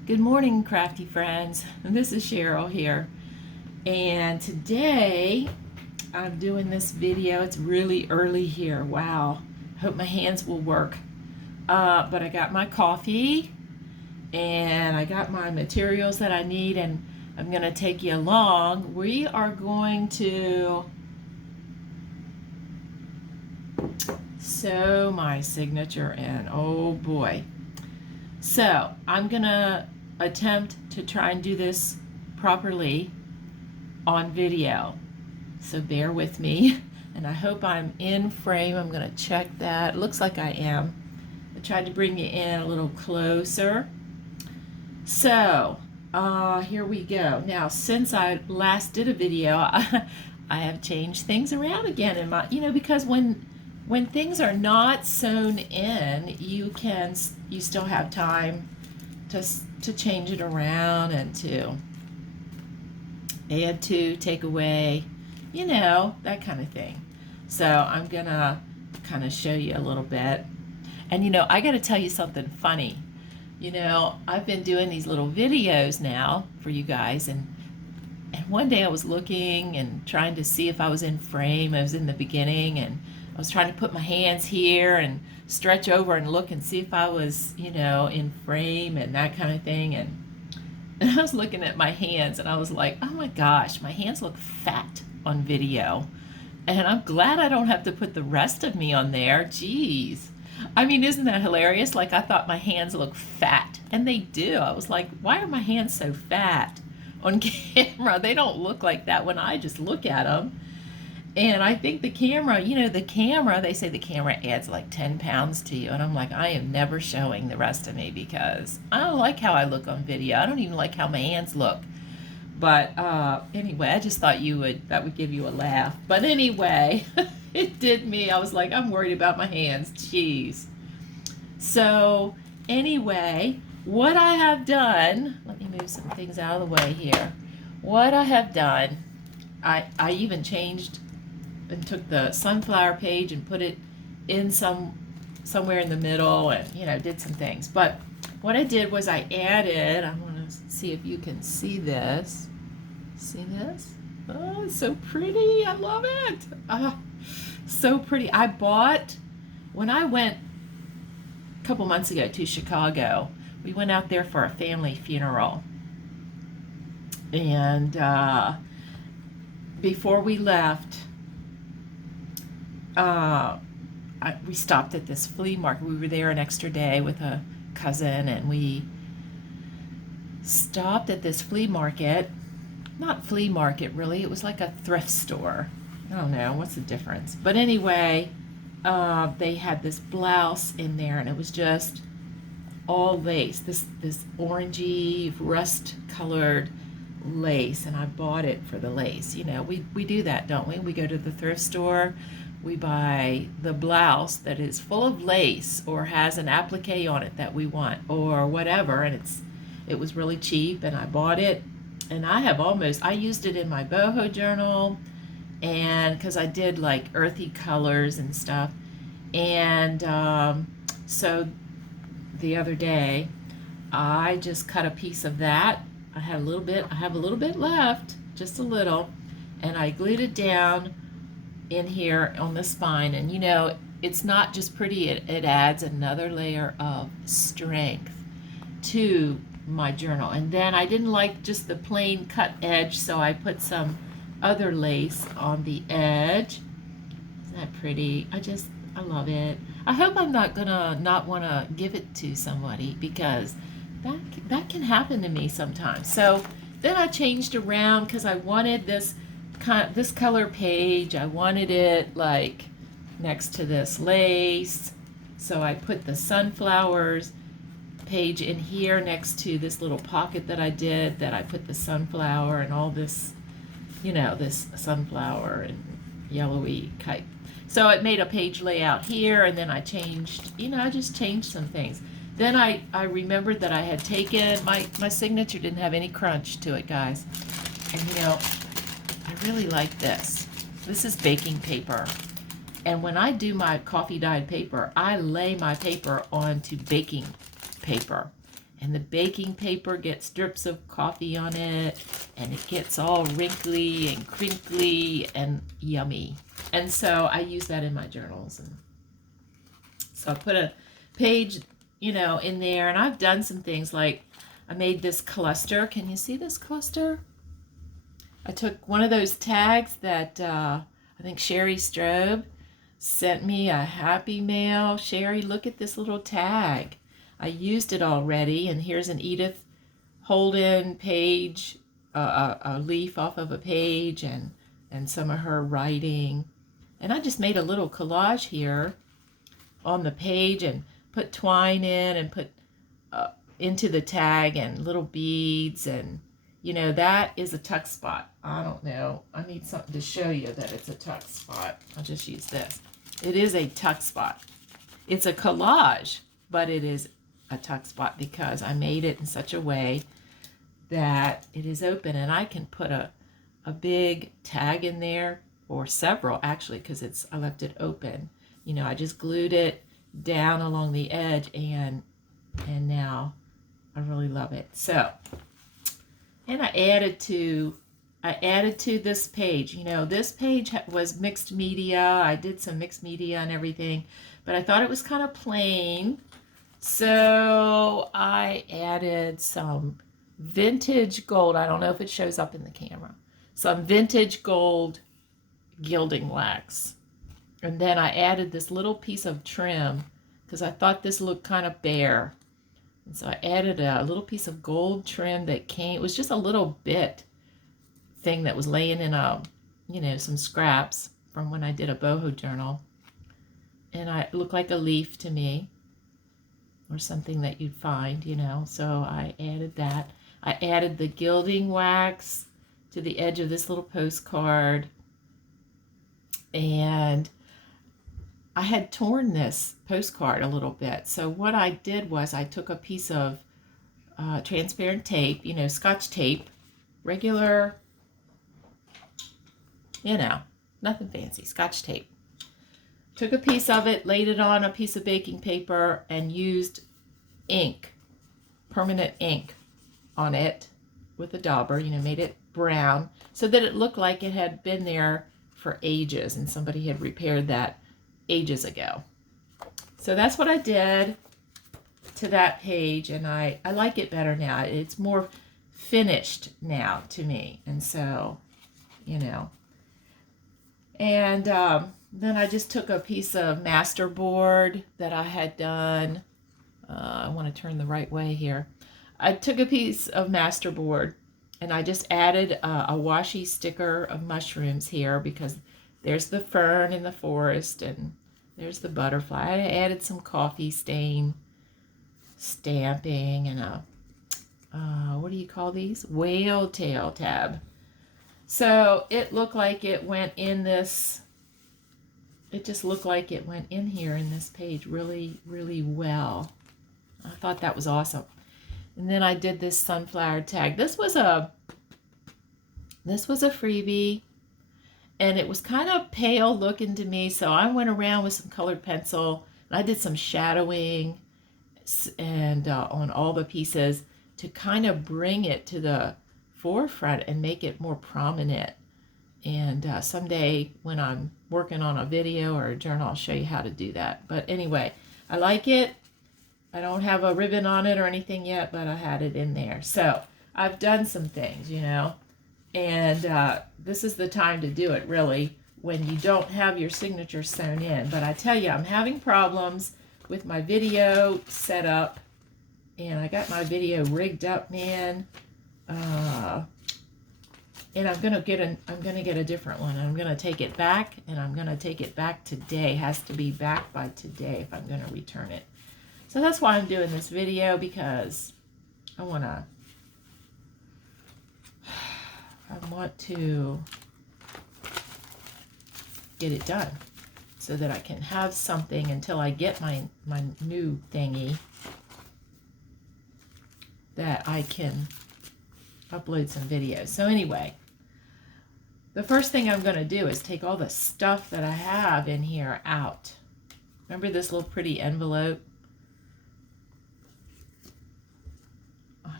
Good morning, crafty friends. This is Cheryl here. And today I'm doing this video. It's really early here. Wow. Hope my hands will work. But I got my coffee and I got my materials that I need, and I'm going to take you along. We are going to sew my signature in. Oh boy. So I'm going to attempt to try and do this properly on video. So bear with me, and I hope I'm in frame. I'm going to check that. It looks like I am. I tried to bring you in a little closer. So here we go. Now, since I last did a video, I have changed things around again in my, because when things are not sewn in, you still have time to change it around and to add to, take away, that kind of thing. So I'm gonna kind of show you a little bit. And I got to tell you something funny. I've been doing these little videos now for you guys, and one day I was looking and trying to see if I was in frame. I was in the beginning, and I was trying to put my hands here and stretch over and look and see if I was, in frame and that kind of thing. And I was looking at my hands and I was like, oh my gosh, my hands look fat on video. And I'm glad I don't have to put the rest of me on there. Jeez. I mean, isn't that hilarious? Like, I thought my hands look fat, and they do. I was like, why are my hands so fat on camera? They don't look like that when I just look at them. And I think the camera, they say the camera adds like 10 pounds to you. And I'm like, I am never showing the rest of me because I don't like how I look on video. I don't even like how my hands look. But anyway, I just thought that would give you a laugh. But anyway, it did me. I was like, I'm worried about my hands. Jeez. So anyway, what I have done, let me move some things out of the way here. What I have done, I even changed and took the sunflower page and put it in somewhere in the middle, and did some things. But what I did was I added, I want to see if you can see this. See this? Oh, it's so pretty. I love it. So pretty. I bought, when I went a couple months ago to Chicago, we went out there for a family funeral. And before we left, we stopped at this flea market. We were there an extra day with a cousin, and we stopped at this flea market. Not flea market, really. It was like a thrift store. I don't know. What's the difference? But anyway, they had this blouse in there, and it was just all lace. This orangey, rust-colored lace, and I bought it for the lace. We do that, don't we? We go to the thrift store, we buy the blouse that is full of lace or has an applique on it that we want or whatever, and it was really cheap, and I bought it. And I used it in my boho journal, and because I did like earthy colors and stuff. And so the other day, I just cut a piece of that. I have a little bit left, just a little, and I glued it down in here on the spine. And it's not just pretty, it adds another layer of strength to my journal. And then I didn't like just the plain cut edge, so I put some other lace on the edge. Isn't that pretty? I love it. I hope I'm not gonna not want to give it to somebody, because that can happen to me sometimes. So then I changed around because I wanted this color page. I wanted it like next to this lace, so I put the sunflowers page in here next to this little pocket that I did, that I put the sunflower and all this, this sunflower and yellowy kite. So it made a page layout here, and then I changed, I just changed some things. Then I remembered that I had taken, my signature didn't have any crunch to it, guys. And I really like this. This is baking paper. And when I do my coffee dyed paper, I lay my paper onto baking paper. and the baking paper gets drips of coffee on it, and it gets all wrinkly and crinkly and yummy. And so I use that in my journals. And so I put a page, you know, in there, and I've done some things like I made this cluster. Can you see this cluster? I took one of those tags that I think Sherry Strobe sent me a happy mail. Sherry, look at this little tag. I used it already, and here's an Edith Holden page, a leaf off of a page, and some of her writing. And I just made a little collage here on the page and put twine in and put into the tag and little beads, and you know, that is a tuck spot. I don't know. I need something to show you that it's a tuck spot. I'll just use this. It is a tuck spot. It's a collage, but it is a tuck spot because I made it in such a way that it is open, and I can put a big tag in there, or several actually, because I left it open. You know, I just glued it down along the edge, and now I really love it. So, and I added to this page. You know, this page was mixed media. I did some mixed media and everything, but I thought it was kind of plain. So I added some vintage gold. I don't know if it shows up in the camera. Some vintage gold gilding wax. And then I added this little piece of trim because I thought this looked kind of bare. And so I added a little piece of gold trim that came, it was just a little bit thing that was laying in some scraps from when I did a boho journal. And it looked like a leaf to me, or something that you'd find, you know. So I added that. I added the gilding wax to the edge of this little postcard. And I had torn this postcard a little bit. So what I did was I took a piece of transparent tape, you know, Scotch tape, regular, you know, nothing fancy, Scotch tape. Took a piece of it, laid it on a piece of baking paper, and used ink, permanent ink on it with a dauber, you know, made it brown so that it looked like it had been there for ages and somebody had repaired that ages ago. So that's what I did to that page, and I like it better now. It's more finished now to me, and so, you know. And then I just took a piece of masterboard that I had done. I want to turn the right way here. I took a piece of masterboard and I just added a washi sticker of mushrooms here because there's the fern in the forest and there's the butterfly. I added some coffee stain stamping and a, what do you call these? Whale tail tab. So it looked like it went in this, it just looked like it went in here in this page really, really well. I thought that was awesome. And then I did this sunflower tag. This was a freebie, and it was kind of pale looking to me, so I went around with some colored pencil and I did some shadowing and on all the pieces to kind of bring it to the forefront and make it more prominent. And someday when I'm working on a video or a journal, I'll show you how to do that. But anyway, I like it. I don't have a ribbon on it or anything yet, but I had it in there. So I've done some things, you know, and this is the time to do it, really, when you don't have your signature sewn in. But I tell you, I'm having problems with my video setup, and I got my video rigged up, man. And I'm gonna get a different one. I'm gonna take it back, and I'm gonna take it back today. It has to be back by today if I'm gonna return it. So that's why I'm doing this video, because I want to get it done so that I can have something until I get my new thingy that I can upload some videos. So anyway, the first thing I'm going to do is take all the stuff that I have in here out. Remember this little pretty envelope?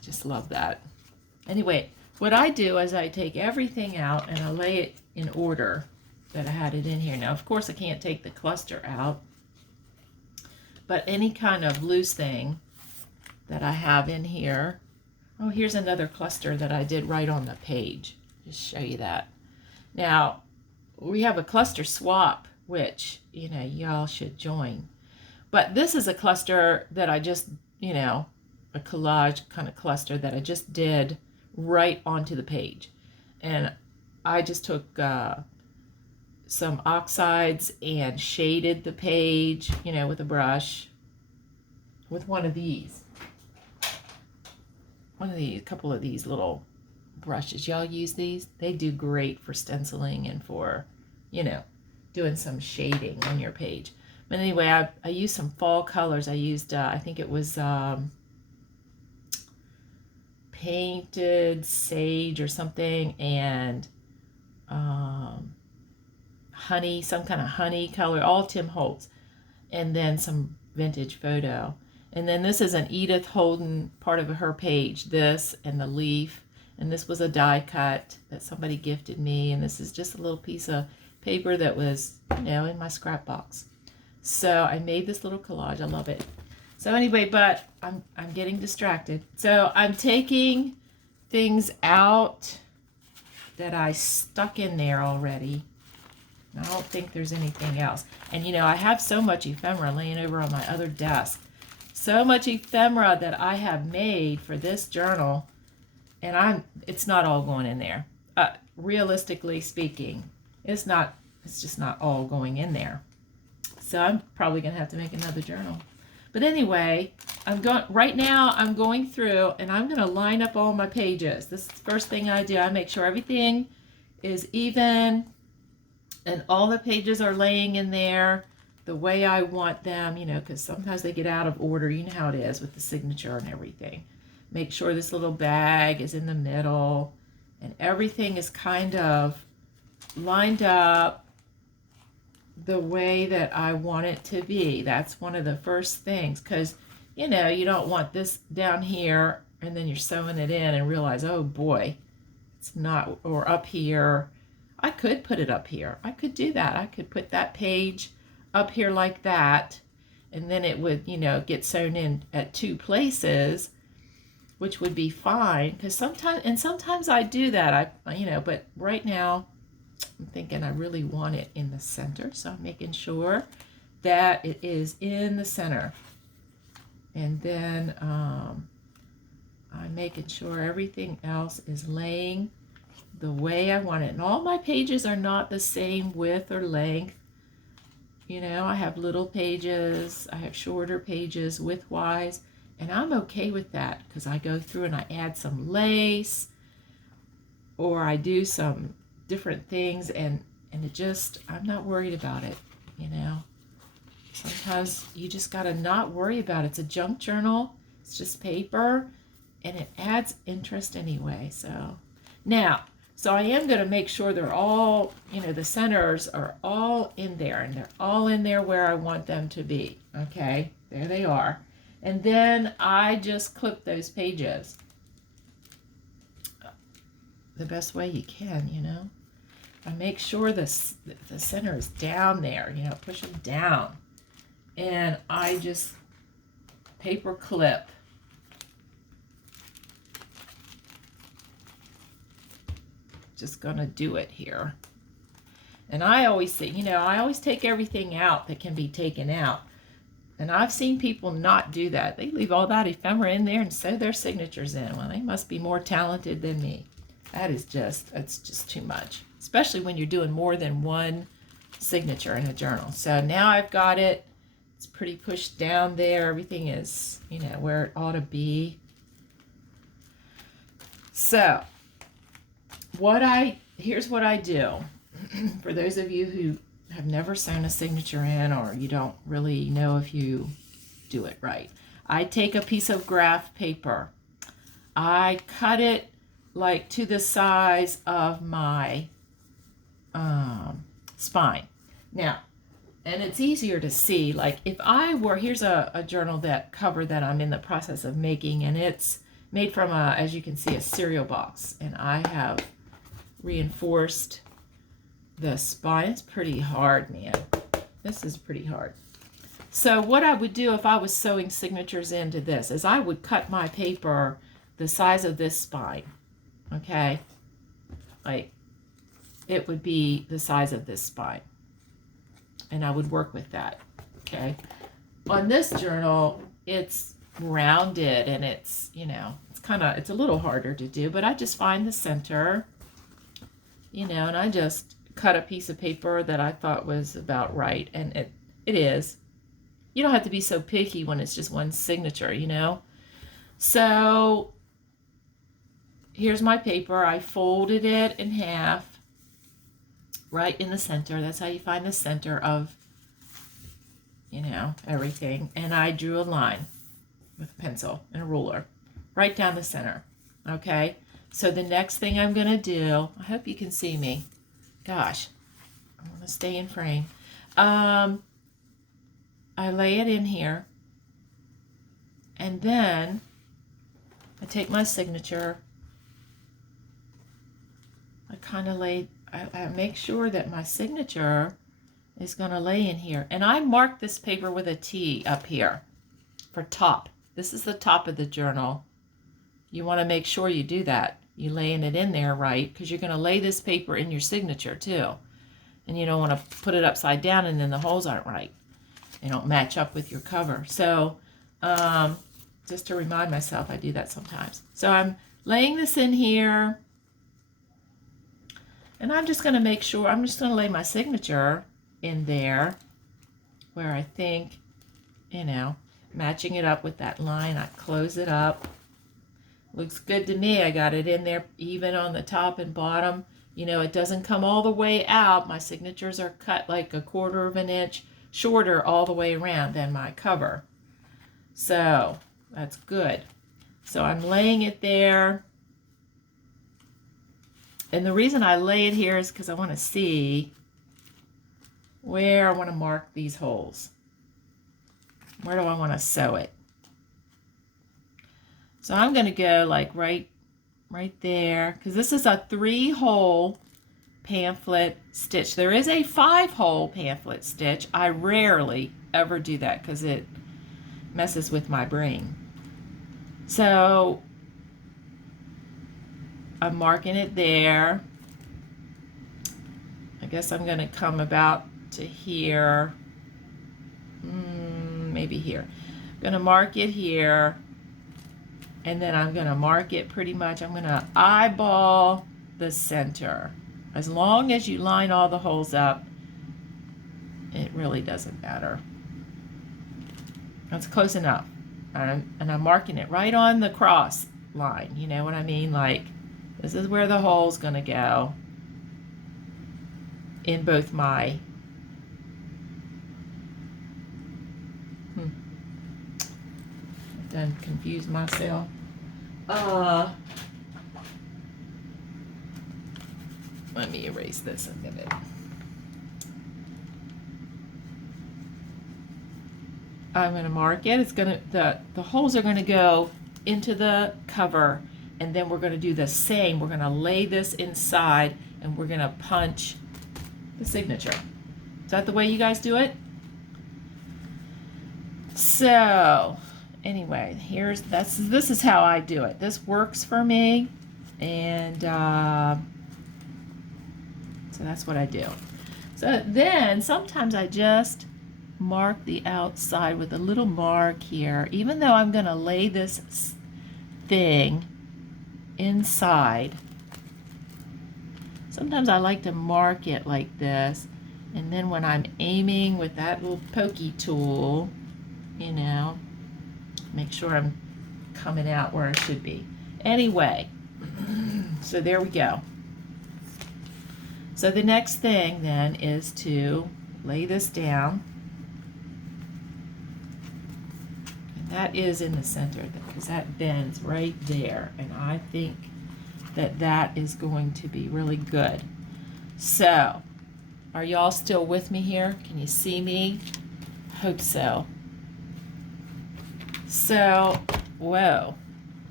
just love that. Anyway, what I do is I take everything out and I lay it in order that I had it in here. Now, of course, I can't take the cluster out, but any kind of loose thing that I have in here. Oh, here's another cluster that I did right on the page. Just show you that. Now, we have a cluster swap, which, you know, y'all should join. But this is a cluster that I just, you know, a collage kind of cluster that I just did right onto the page. And I just took some oxides and shaded the page, you know, with a brush, with one of these. A couple of these little brushes. Y'all use these? They do great for stenciling and for, you know, doing some shading on your page. But anyway, I used some fall colors. I used, I think it was Painted Sage or something, and honey, some kind of honey color, all Tim Holtz, and then some Vintage Photo. And then this is an Edith Holden part of her page, this and the leaf. And this was a die cut that somebody gifted me. And this is just a little piece of paper that was, you know, in my scrap box. So I made this little collage. I love it. So anyway, but I'm getting distracted. So I'm taking things out that I stuck in there already. I don't think there's anything else. And you know, I have so much ephemera laying over on my other desk. So much ephemera that I have made for this journal, and it's not all going in there. Realistically speaking, it's just not all going in there. So I'm probably gonna have to make another journal. But anyway, right now I'm going through and I'm gonna line up all my pages. This is the first thing I do. I make sure everything is even and all the pages are laying in there the way I want them, you know, because sometimes they get out of order. You know how it is with the signature and everything. Make sure this little bag is in the middle and everything is kind of lined up the way that I want it to be. That's one of the first things, because, you know, you don't want this down here and then you're sewing it in and realize, oh boy, it's not, or up here. I could put it up here. I could do that. I could put that page up here like that, and then it would, you know, get sewn in at two places, which would be fine, because sometimes I do that. You know, but right now I'm thinking I really want it in the center, so I'm making sure that it is in the center. And then I'm making sure everything else is laying the way I want it. And all my pages are not the same width or length. You know, I have little pages, I have shorter pages width-wise, and I'm okay with that because I go through and I add some lace or I do some different things, and it just, I'm not worried about it, you know. Sometimes you just got to not worry about it. It's a junk journal, it's just paper, and it adds interest anyway. So now, so I am going to make sure they're all, you know, the centers are all in there, and they're all in there where I want them to be. Okay, there they are. And then I just clip those pages the best way you can, you know. I make sure the center is down there, you know, push them down. And I just paper clip. Just gonna do it here. And I always say, you know, I always take everything out that can be taken out. And I've seen people not do that. They leave all that ephemera in there and sew their signatures in. Well, they must be more talented than me. It's just too much, especially when you're doing more than one signature in a journal. So now I've got it. It's pretty pushed down there. Everything is, you know, where it ought to be. So here's what I do. For those of you who have never sewn a signature in, or you don't really know if you do it right, I take a piece of graph paper. I cut it like to the size of my spine. Now, and it's easier to see, like if I were, here's a journal that cover that I'm in the process of making, and it's made from a, as you can see, a cereal box. And I have reinforced the spine. It's pretty hard, man. This is pretty hard. So what I would do if I was sewing signatures into this is I would cut my paper the size of this spine, okay? Like, it would be the size of this spine. And I would work with that, okay? On this journal, it's rounded and it's, you know, it's a little harder to do, but I just find the center, you know, and I just cut a piece of paper that I thought was about right, and it is. You don't have to be so picky when it's just one signature, you know. So here's my paper. I folded it in half right in the center. That's how you find the center of, you know, everything. And I drew a line with a pencil and a ruler right down the center. Okay, so the next thing I'm going to do, I hope you can see me. Gosh, I want to stay in frame. I lay it in here, and then I take my signature. I kind of I make sure that my signature is going to lay in here. And I mark this paper with a T up here for top. This is the top of the journal. You want to make sure you do that. You're laying it in there right, because you're going to lay this paper in your signature too. And you don't want to put it upside down and then the holes aren't right. They don't match up with your cover. So just to remind myself, I do that sometimes. So I'm laying this in here. And I'm just going to make sure, I'm just going to lay my signature in there where I think, you know, matching it up with that line. I close it up. Looks good to me. I got it in there even on the top and bottom. You know, it doesn't come all the way out. My signatures are cut like 1/4 of an inch shorter all the way around than my cover. So that's good. So I'm laying it there. And the reason I lay it here is because I want to see where I want to mark these holes. Where do I want to sew it? So I'm going to go like right there, because this is a 3-hole pamphlet stitch. There is a 5-hole pamphlet stitch. I rarely ever do that because it messes with my brain. So I'm marking it there. I guess I'm going to come about to here. Maybe here. I'm going to mark it here. And then I'm going to mark it pretty much. I'm going to eyeball the center. As long as you line all the holes up, it really doesn't matter. That's close enough. And I'm marking it right on the cross line. You know what I mean? Like, this is where the hole's going to go in both my... Done confused myself. Let me erase this a minute. I'm going to mark it. It's going to the holes are going to go into the cover, and then we're going to do the same. We're going to lay this inside, and we're going to punch the signature. Is that the way you guys do it? So anyway, this is how I do it. This works for me, and so that's what I do. So then sometimes I just mark the outside with a little mark here, even though I'm going to lay this thing inside. Sometimes I like to mark it like this, and then when I'm aiming with that little pokey tool, you know, make sure I'm coming out where I should be. Anyway, so there we go. So the next thing then is to lay this down. And that is in the center because that bends right there. And I think that that is going to be really good. So, are y'all still with me here? Can you see me? Hope so. So, whoa.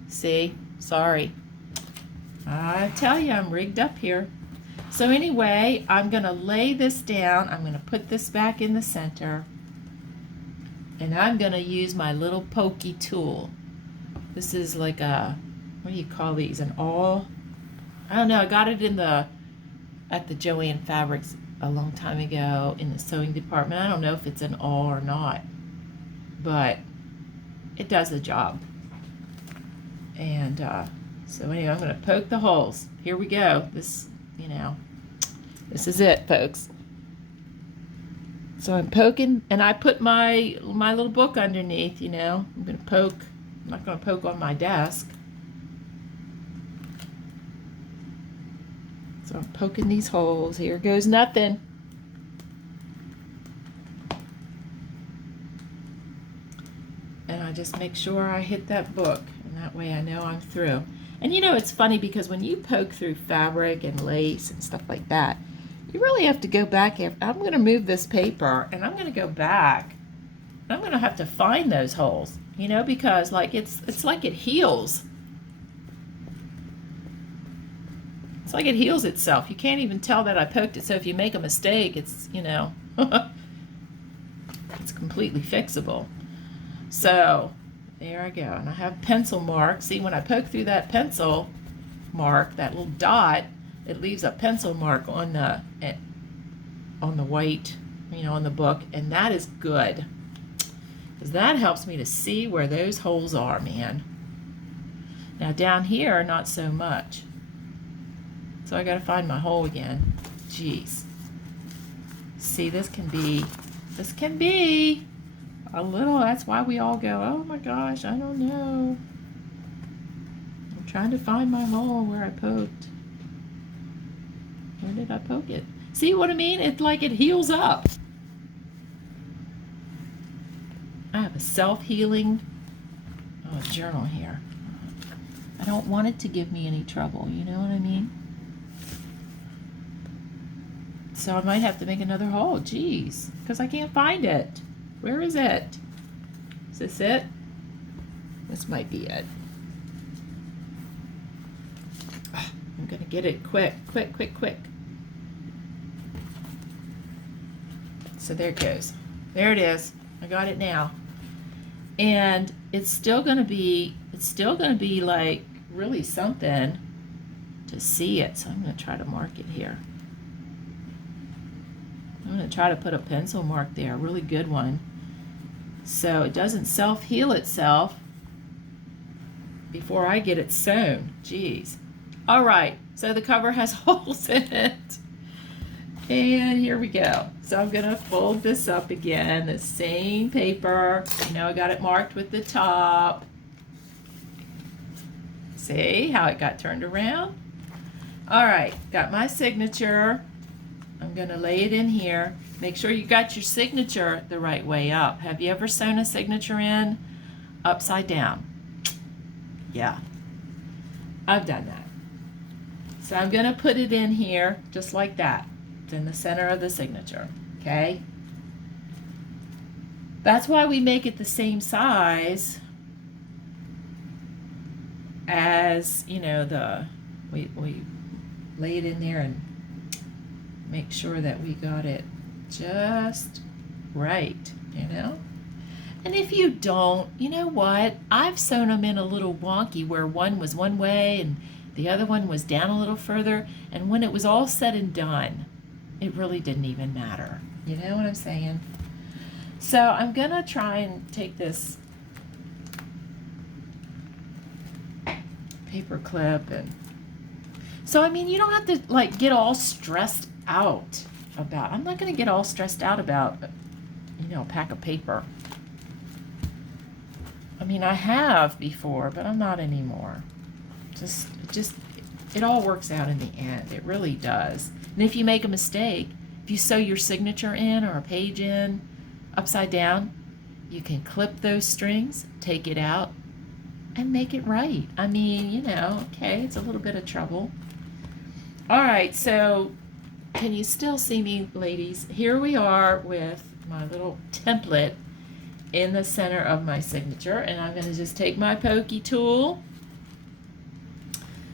See? Sorry. I tell you, I'm rigged up here. So anyway, I'm going to lay this down. I'm going to put this back in the center. And I'm going to use my little pokey tool. This is like a, what do you call these? An awl? I don't know. I got it at the Joann Fabrics a long time ago in the sewing department. I don't know if it's an awl or not, but it does the job. And so anyway, I'm going to poke the holes. Here we go. This, you know, this is it, folks. So I'm poking, and I put my little book underneath, you know. I'm going to poke. I'm not going to poke on my desk. So I'm poking these holes. Here goes nothing. And I just make sure I hit that book, and that way I know I'm through. And you know, it's funny because when you poke through fabric and lace and stuff like that, you really have to go back. I'm going to move this paper, and I'm going to go back. I'm going to have to find those holes, you know, because like it's like it heals. It's like it heals itself. You can't even tell that I poked it. So if you make a mistake, it's, you know, it's completely fixable. So there I go. And I have pencil marks. See, when I poke through that pencil mark, that little dot, it leaves a pencil mark on the white, you know, on the book. And that is good, because that helps me to see where those holes are, man. Now down here, not so much. So I got to find my hole again. Jeez. See, this can be a little, that's why we all go, oh my gosh, I don't know. I'm trying to find my hole where I poked. Where did I poke it? See what I mean? It's like it heals up. I have a self-healing journal here. I don't want it to give me any trouble, you know what I mean? So I might have to make another hole, geez, because I can't find it. Where is it? Is this it? This might be it. I'm gonna get it quick. So there it goes. There it is. I got it now. And it's still gonna be like really something to see it. So I'm gonna try to mark it here. I'm going to try to put a pencil mark there, a really good one, so it doesn't self-heal itself before I get it sewn. Jeez. All right, so the cover has holes in it. And here we go. So I'm going to fold this up again, the same paper. You know, I got it marked with the top. See how it got turned around? All right, got my signature. I'm going to lay it in here. Make sure you got your signature the right way up. Have you ever sewn a signature in upside down? Yeah, I've done that. So I'm going to put it in here just like that. It's in the center of the signature, okay? That's why we make it the same size as, you know, we lay it in there and make sure that we got it just right, you know? And if you don't, you know what? I've sewn them in a little wonky where one was one way and the other one was down a little further. And when it was all said and done, it really didn't even matter. You know what I'm saying? So I'm going to try and take this paper clip and... So, I mean, you don't have to, like, get all stressed out about, I'm not going to get all stressed out about, you know, a pack of paper. I mean, I have before, but I'm not anymore. It all works out in the end. It really does. And if you make a mistake, if you sew your signature in or a page in upside down, you can clip those strings, take it out, and make it right. I mean, you know, okay, it's a little bit of trouble. All right, so can you still see me, ladies? Here we are with my little template in the center of my signature, and I'm going to just take my pokey tool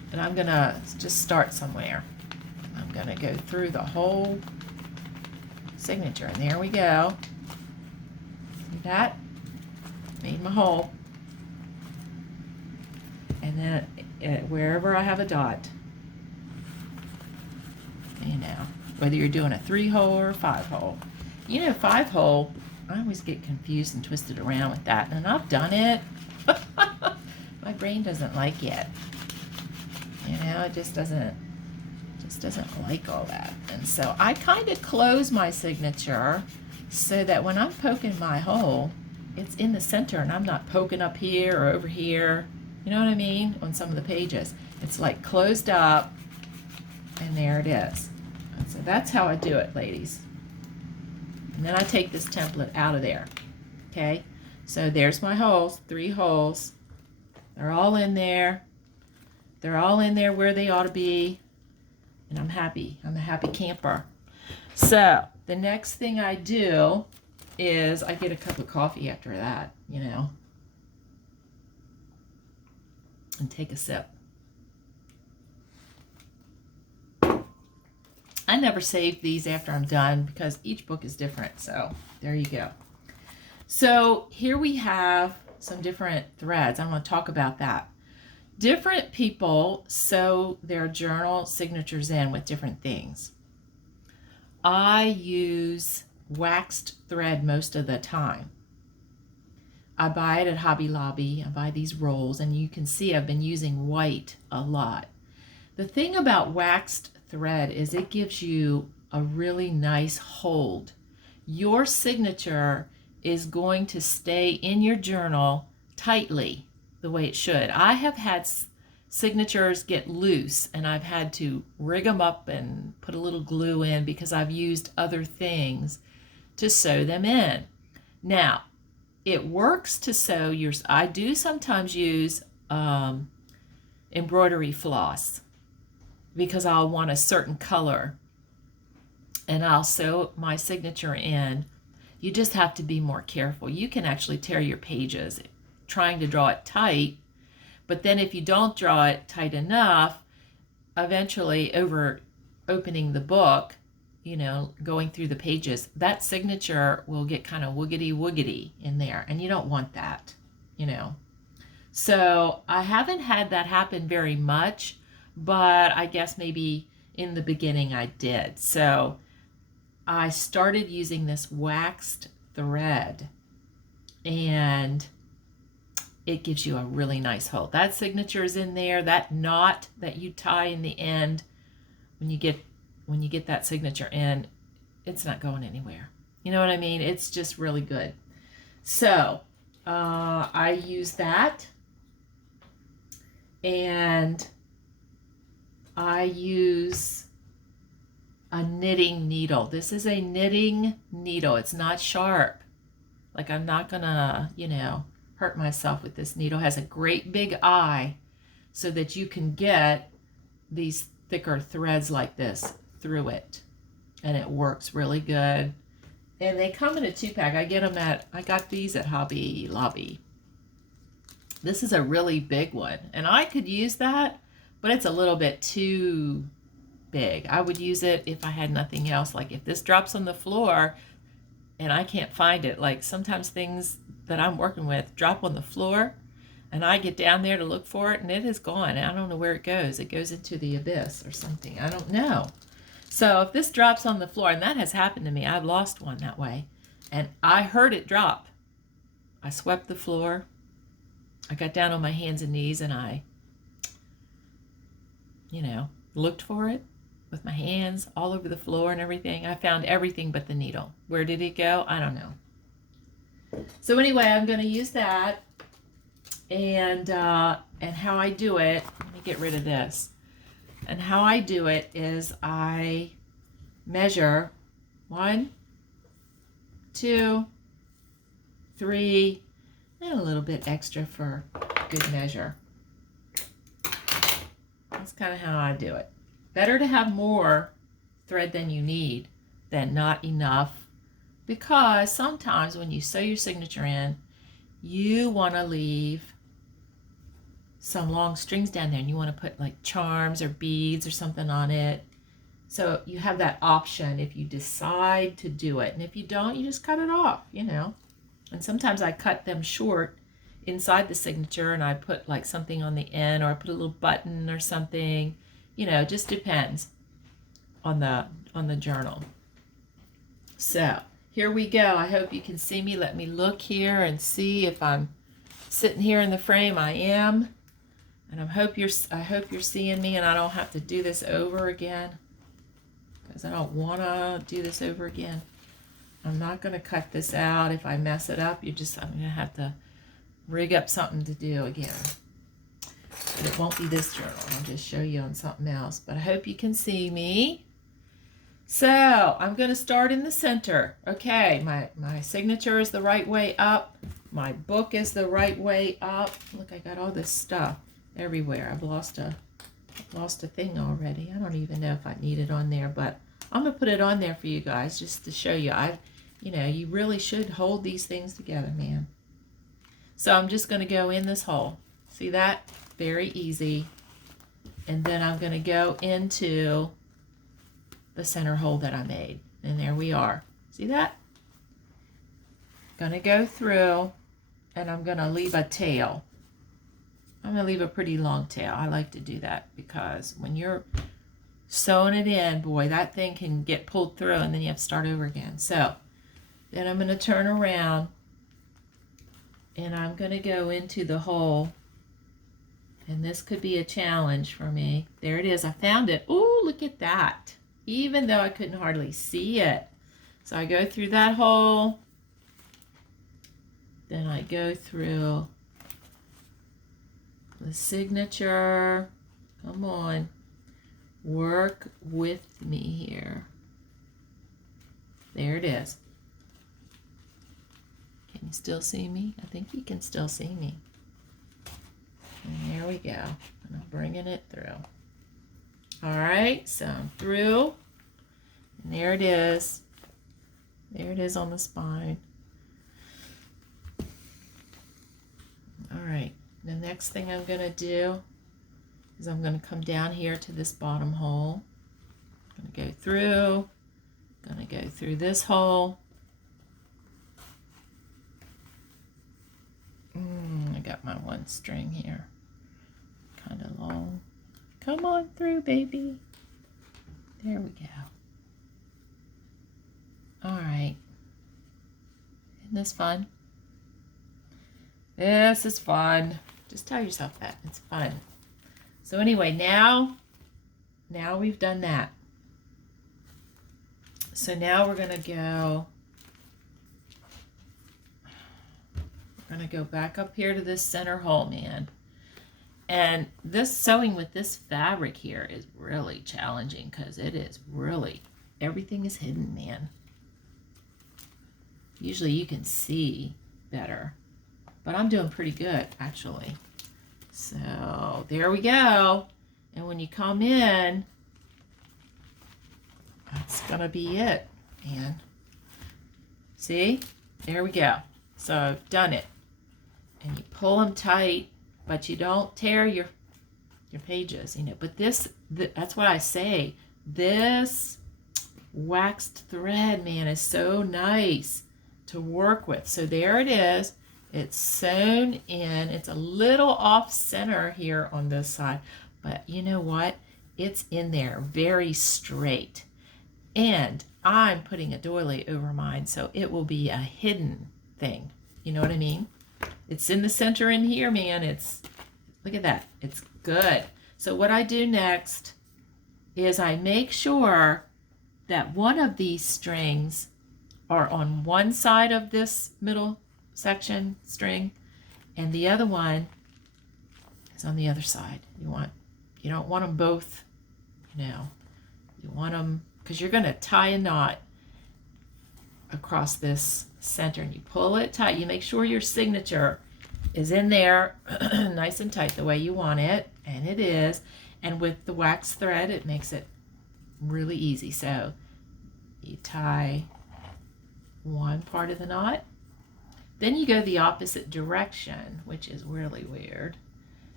And I'm going to just start somewhere. I'm going to go through the whole signature. And there we go. See that? Made my hole. And then wherever I have a dot, you know, whether you're doing a 3-hole or a 5-hole. You know, 5-hole, I always get confused and twisted around with that. And I've done it. My brain doesn't like it. You know, it just doesn't like all that. And so I kind of close my signature so that when I'm poking my hole, it's in the center and I'm not poking up here or over here. You know what I mean? On some of the pages. It's like closed up, and there it is. And so that's how I do it, ladies. And then I take this template out of there. Okay? So there's my holes, 3 holes. They're all in there. They're all in there where they ought to be. And I'm happy. I'm a happy camper. So the next thing I do is I get a cup of coffee after that, you know, and take a sip. I never save these after I'm done because each book is different. So there you go. So here we have some different threads. I'm going to talk about that. Different people sew their journal signatures in with different things. I use waxed thread most of the time. I buy it at Hobby Lobby. I buy these rolls, and you can see I've been using white a lot. The thing about waxed thread is it gives you a really nice hold. Your signature is going to stay in your journal tightly the way it should. I have had signatures get loose and I've had to rig them up and put a little glue in because I've used other things to sew them in. Now, it works to sew yours. I do sometimes use embroidery floss because I'll want a certain color and I'll sew my signature in. You just have to be more careful. You can actually tear your pages trying to draw it tight, but then if you don't draw it tight enough, eventually over opening the book, you know, going through the pages, that signature will get kind of woogity in there, and you don't want that, you know. So I haven't had that happen very much, but I guess maybe in the beginning I did. So I started using this waxed thread, and it gives you a really nice hold. That signature is in there. That knot that you tie in the end, when you get that signature in, it's not going anywhere. You know what I mean? It's just really good. So I use that, and I use a knitting needle. This is a knitting needle. It's not sharp. Like, I'm not gonna, you know, hurt myself with this needle. It has a great big eye so that you can get these thicker threads like this through it, and it works really good. And they come in a 2-pack. I got these at Hobby Lobby. This is a really big one, and I could use that, but it's a little bit too big. I would use it if I had nothing else. Like if this drops on the floor and I can't find it, like sometimes things that I'm working with drop on the floor and I get down there to look for it and it is gone. I don't know where it goes. It goes into the abyss or something. I don't know. So if this drops on the floor, and that has happened to me, I've lost one that way, and I heard it drop. I swept the floor. I got down on my hands and knees and I, you know, looked for it with my hands all over the floor and everything. I found everything but the needle. Where did it go? I don't know. So anyway, I'm going to use that, and how I do it, let me get rid of this. And how I do it is I measure 1, 2, 3, and a little bit extra for good measure. That's kind of how I do it. Better to have more thread than you need than not enough, because sometimes when you sew your signature in, you want to leave some long strings down there and you want to put like charms or beads or something on it. So you have that option if you decide to do it. And if you don't, you just cut it off, you know. And sometimes I cut them short inside the signature and I put like something on the end, or I put a little button or something. You know, it just depends on the journal. So here we go. I hope you can see me. Let me look here and see if I'm sitting here in the frame. I am. And I hope you're seeing me and I don't have to do this over again, because I don't want to do this over again. I'm not going to cut this out. If I mess it up, I'm going to have to rig up something to do again. But it won't be this journal. I'll just show you on something else. But I hope you can see me. So I'm going to start in the center. Okay, my signature is the right way up. My book is the right way up. Look, I got all this stuff everywhere. I've lost a thing already. I don't even know if I need it on there, but I'm going to put it on there for you guys just to show you. You know, you really should hold these things together, man. So I'm just going to go in this hole. See that? Very easy. And then I'm going to go into the center hole that I made. And there we are. See that? Going to go through and I'm going to leave a tail. I'm going to leave a pretty long tail. I like to do that because when you're sewing it in, boy, that thing can get pulled through and then you have to start over again. So then I'm going to turn around and I'm going to go into the hole. And this could be a challenge for me. There it is. I found it. Ooh, look at that. Even though I couldn't hardly see it. So I go through that hole. Then I go through the signature. Come on. Work with me here. There it is. Can you still see me? I think you can still see me. And there we go. And I'm bringing it through. All right, so I'm through. And there it is. There it is on the spine. All right, the next thing I'm going to do is I'm going to come down here to this bottom hole. I'm going to go through this hole. I got my one string here. Kind of long. Come on through, baby. There we go. All right. Isn't this fun? This is fun. Just tell yourself that. It's fun. So anyway, now we've done that. So now we're going to go back up here to this center hole, man. And this sewing with this fabric here is really challenging because it is really, everything is hidden, man. Usually you can see better, but I'm doing pretty good, actually. So there we go. And when you come in, that's going to be it, man. See? There we go. So I've done it. And you pull them tight, but you don't tear your pages, you know. But that's what I say. This waxed thread, man, is so nice to work with. So there it is. It's sewn in. It's a little off center here on this side, but you know what? It's in there very straight. And I'm putting a doily over mine, so it will be a hidden thing. You know what I mean? It's in the center in here, man. Look at that. It's good. So what I do next is I make sure that one of these strings are on one side of this middle section string and the other one is on the other side. You don't want them both, you know. You want them, because you're going to tie a knot across this center and you pull it tight. You make sure your signature is in there nice and tight the way you want it, and it is. And with the wax thread, it makes it really easy. So you tie one part of the knot, then you go the opposite direction, which is really weird,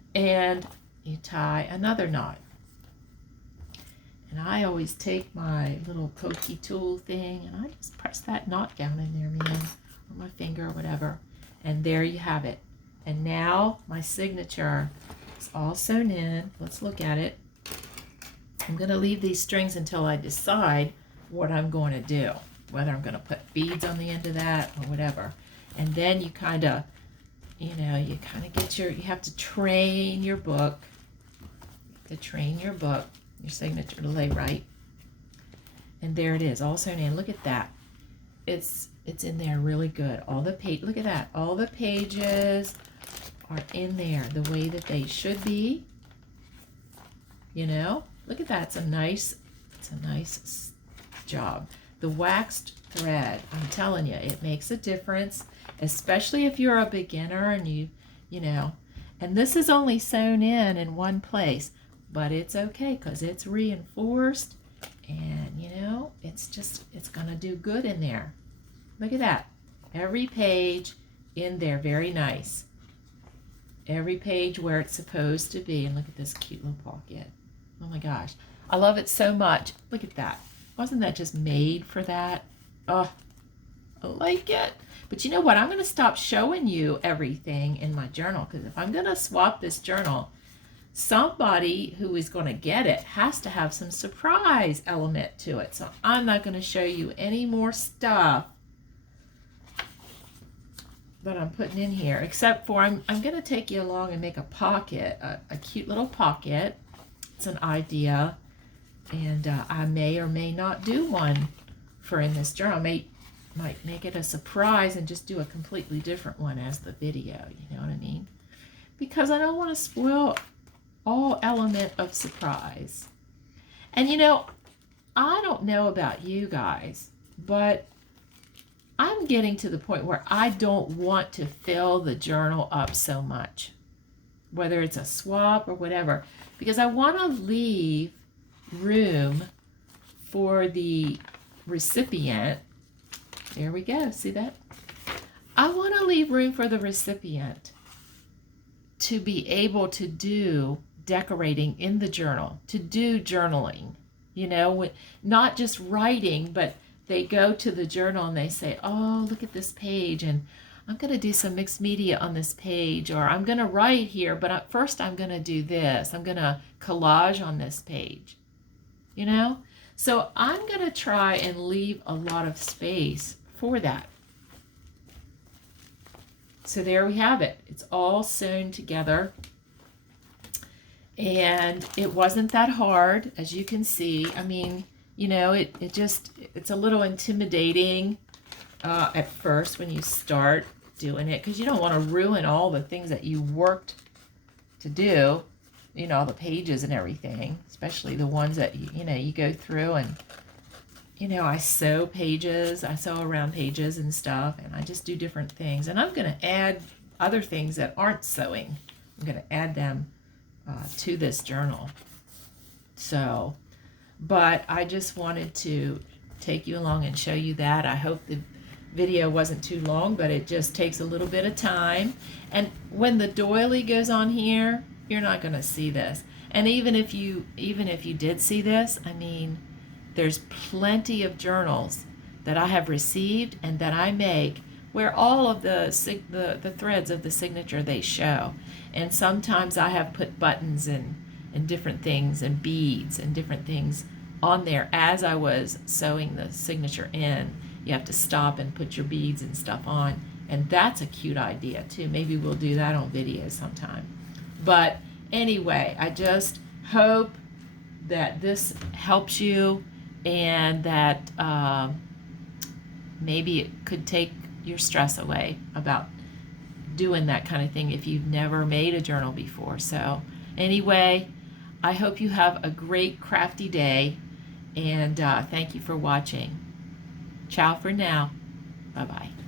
and you tie another knot. And I always take my little pokey tool thing and I just press that knot down in there, man, or my finger or whatever. And there you have it. And now my signature is all sewn in. Let's look at it. I'm going to leave these strings until I decide what I'm going to do, whether I'm going to put beads on the end of that or whatever. And then you kind of, you know, you kind of get you have to train your book, your signature to lay right. And there it is, all sewn in. Look at that. It's in there really good. All the look at that. All the pages are in there the way that they should be. You know, look at that. It's a nice job. The waxed thread, I'm telling you, it makes a difference, especially if you're a beginner and you know, and this is only sewn in one place, but it's okay because it's reinforced, and you know, it's gonna do good in there. Look at that. Every page in there, very nice. Every page where it's supposed to be. And look at this cute little pocket. Oh my gosh, I love it so much. Look at that. Wasn't that just made for that? Oh, I like it. But you know what? I'm going to stop showing you everything in my journal, because if I'm going to swap this journal, somebody who is going to get it has to have some surprise element to it. So I'm not going to show you any more stuff that I'm putting in here, except for I'm going to take you along and make a pocket, a cute little pocket. It's an idea, and I may or may not do one for in this journal. I might make it a surprise and just do a completely different one as the video, you know what I mean? Because I don't want to spoil all element of surprise. And you know, I don't know about you guys, but I'm getting to the point where I don't want to fill the journal up so much, whether it's a swap or whatever, because I want to leave room for the recipient. There we go. See that? I want to leave room for the recipient to be able to do decorating in the journal, to do journaling, you know, not just writing, but they go to the journal and they say, oh, look at this page, and I'm going to do some mixed media on this page, or I'm going to write here, but first I'm going to do this. I'm going to collage on this page, you know? So I'm going to try and leave a lot of space for that. So there we have it. It's all sewn together. And it wasn't that hard, as you can see. I mean, you know, it's a little intimidating at first when you start doing it, because you don't want to ruin all the things that you worked to do, you know, all the pages and everything, especially the ones that, you know, you go through and, you know, I sew pages, I sew around pages and stuff, and I just do different things. And I'm going to add other things that aren't sewing. I'm going to add them to this journal. So, but I just wanted to take you along and show you that. I hope the video wasn't too long, but it just takes a little bit of time. And when the doily goes on here, you're not going to see this. And even if you did see this, I mean, there's plenty of journals that I have received and that I make where all of the threads of the signature, they show. And sometimes I have put buttons and different things and beads and different things on there as I was sewing the signature in. You have to stop and put your beads and stuff on, and that's a cute idea too. Maybe we'll do that on video sometime. But anyway, I just hope that this helps you, and that maybe it could take your stress away about doing that kind of thing if you've never made a journal before. So anyway, I hope you have a great crafty day, and thank you for watching. Ciao for now. Bye-bye.